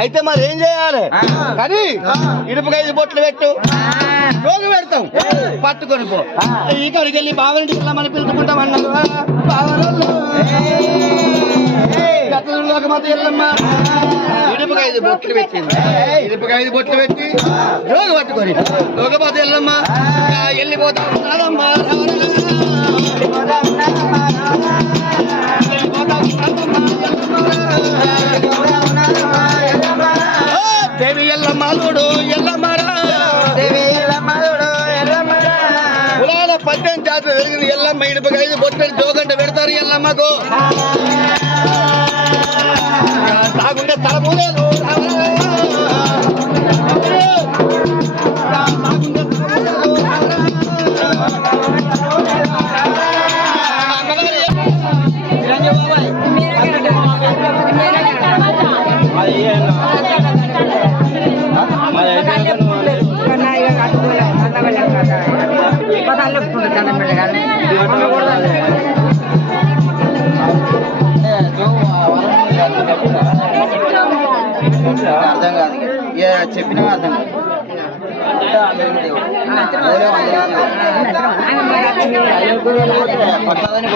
అయితే మరి ఏం చేయాలి? కానీ ఇడుపుకైదు బొట్లు పెట్టు. రోగి పెడతాం. పట్టుకొని పో. ఈ కాడికి వెళ్ళి బావనింటికి వెళ్ళమని పిలుచుకుంటాం అన్నారు బావనోళ్ళు గతంలోకి మత బొట్లు పెట్టింది. ఇడుపుకైదు బొట్లు పెట్టి రోగి పట్టుకొని. వెళ్ళిపోతా. ఉన్నాదమ్మా వెళ్ళిపోతా ఎల్లమ్మ ఇడుపుకి ఐదు బొట్టని జోగంట పెడతారు ఎల్లమ్మకు. చెప్పినా అర్థం ఎంత పక్కదని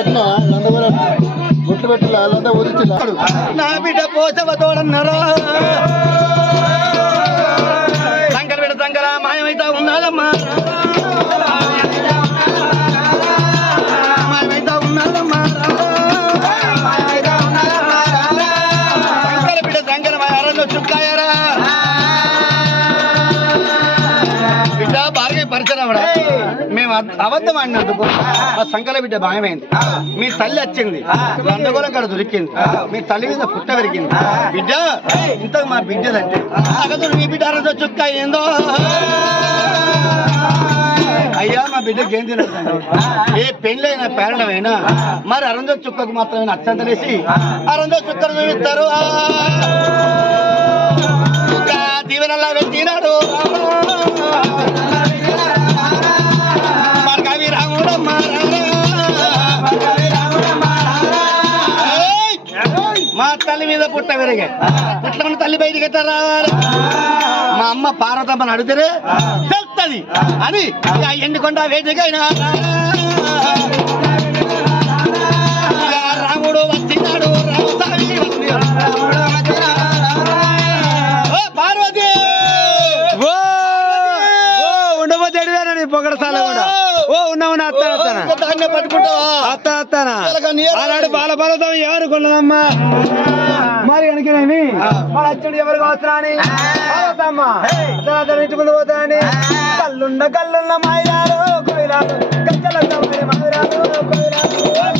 అంటనా గుట్లు పెట్టిలా ఉదిచిలా నా బిడ్డ పోసవ తోడన్నారా? సంకల బిడ్డ సంకల మాయమైతా ఉన్నదమ్మా మాయమైతా ఉన్నదమ్మా సంకల బిడ్డ సంకల అరలో చుక్కాయారా? బిడ్డ బాగా పరిచయం అవడా మేము అబద్ధం ఆడినందుకు ఆ సంకల బిడ్డ భయమైంది మీ తల్లి వచ్చింది. గందగోళం కాడ దొరికింది. మీ తల్లి మీద పుట్ట పెరిగింది. బిడ్డ ఇంత మా బిడ్డదంటే. మీ బిడ్డ అరదో చుక్క ఏందో అయ్యా మా బిడ్డకి ఏం తినదు ఏ పెళ్ళైనా పేరణమైనా మరి అరంజో చుక్కకు మాత్రమే అచ్చంతలేసి అరంజో చుక్కను చూపిస్తారు. దీవెనల్లా పెట్టినాడు తల్లి మీద పుట్ట పెరిగే పుట్ల తల్లి బయటికి ఎట్లా రావాలి? మా అమ్మ పార్వతమ్మని అడిగితే తెలుస్తుంది అని ఎండుకొండ వేదికైనా. రాముడు వచ్చినాడు రామస్వామి పార్వతి! పొగడసాల కూడా? ఓ ఉన్నా ఉన్నా అత్తాను అత్త అత్తానా బాల పర్వతం ఏమనుకున్నదమ్మా మరి కనుకనేమి మన అచ్చుడు ఎవరు కావచ్చునా అని పర్వతమ్మ తర్వాత ఇంటి ముందు పోతానని కల్లుండ కల్లున్న మాయరాలు గజ్జల మాయరాలు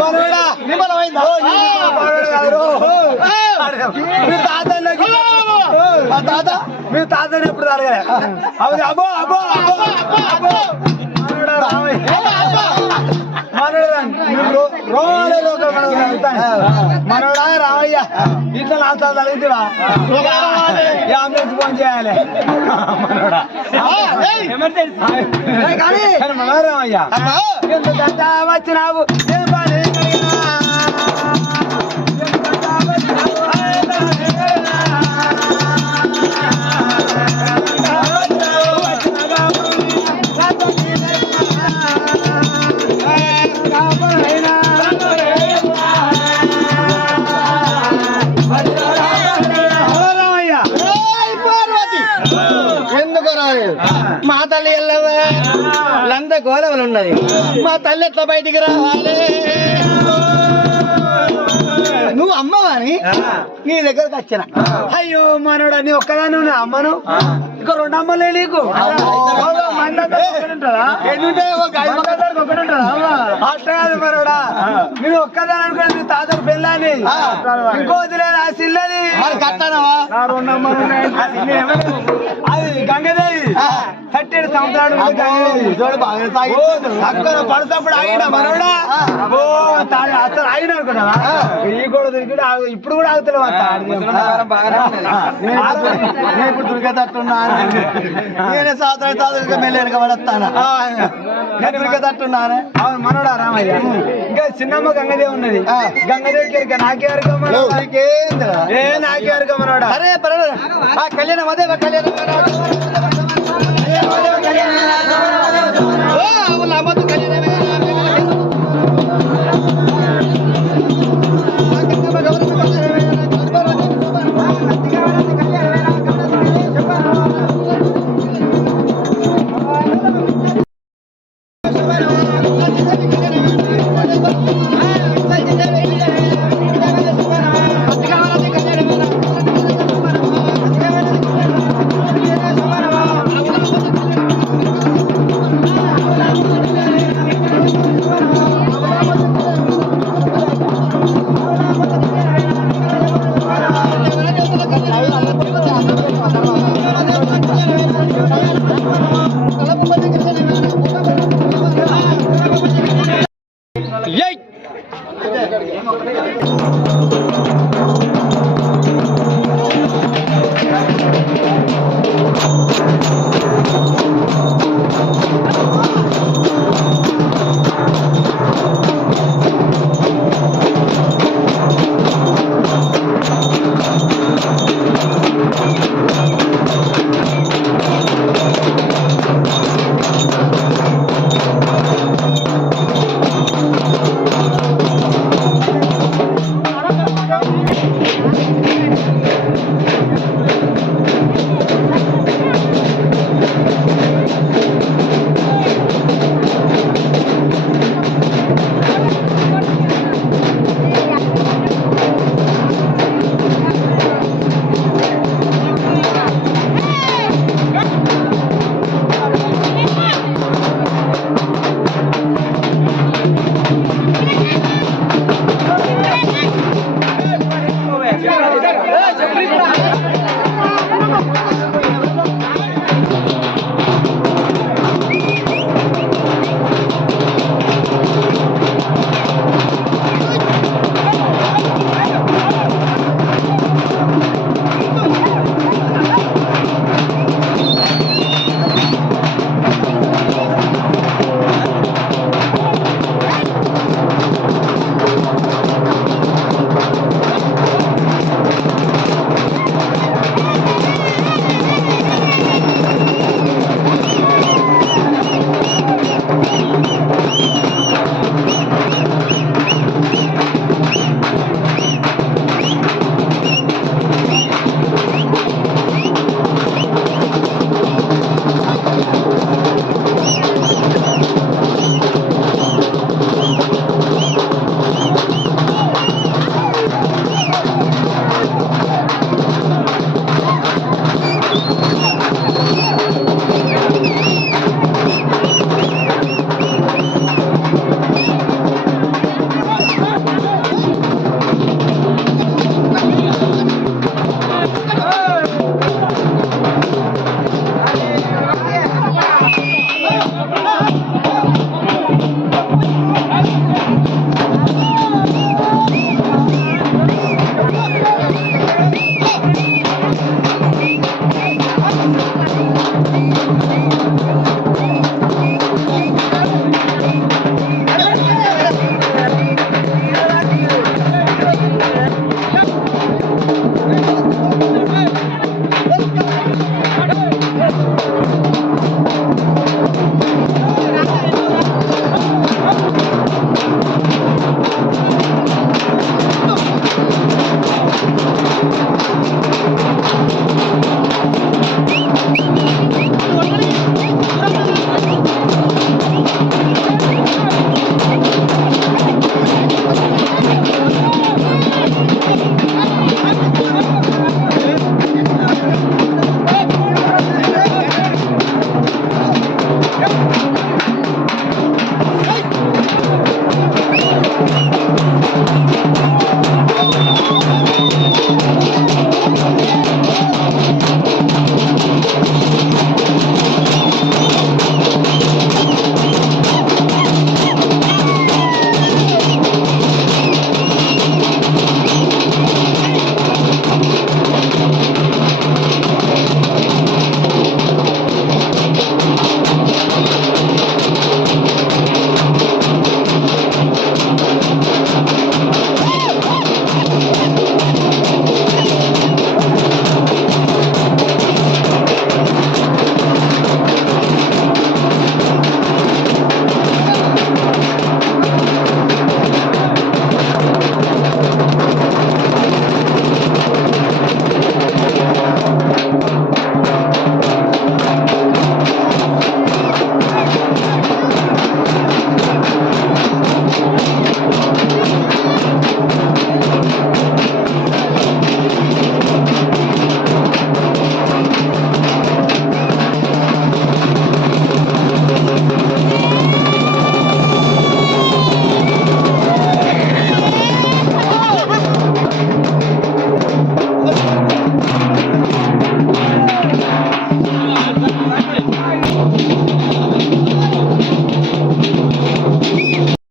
మనోడా నిమ్మలమైందా? మనోడు కాదు మీ తాత మా తాత మీ తాతని ఎప్పుడు తాగలే అవును అబ్బో అబ్బో అబ్బో అబ్బో రామయ్య మనోడా రామయ్య ఇట్లా నా తాత అడుగుతున్నా అంబులెన్స్ ఫోన్ చేయాలి. మనోడా. ఎమర్జెన్సీ. కానీ. మనోడా రామయ్య అమ్మా ఎందుకంట వచ్చినావు? మా తల్లి ఎల్లవే. లంద గోలవలు ఉన్నది. మా తల్లి ఎట్లా బయటికి రావాలి? నువ్వు అమ్మవాని నీ? దగ్గరకు వచ్చిన. అయ్యో మనోడా నీ ఒక్కదాని ఉన్నా అమ్మను? ఇంకా రెండు అమ్మలే నీకు. కాదు మనోడా నేను ఒక్కదాని అనుకుని నీ తాతకు పెళ్ళాని ఇంకోది లేదు ఆ సిల్లది? అది గంగదేవి. కట్టేడు సంవత్సరాలు పడతప్పుడు ఆగిన మనోడా ఓ తాడు అసలు ఆగిన అనుకున్నావా? ఈ కూడా దొరికి ఇప్పుడు కూడా ఆగుతలేవు. నేను ఇప్పుడు దుర్గతట్టున్నాను నేనే సాధన సాధనగా దుర్గతట్టున్నాను అవును మనోడా రామయ్య ఇంకా చిన్నమ్మ గంగదేవి ఉన్నది ఆ. గంగదేవికి ఎరక నాకే అరక మనోడా ఏ నాకే అరక మనోడా అరే పర్వాలేదు ఆ కళ్యాణం అదే కళ్యాణం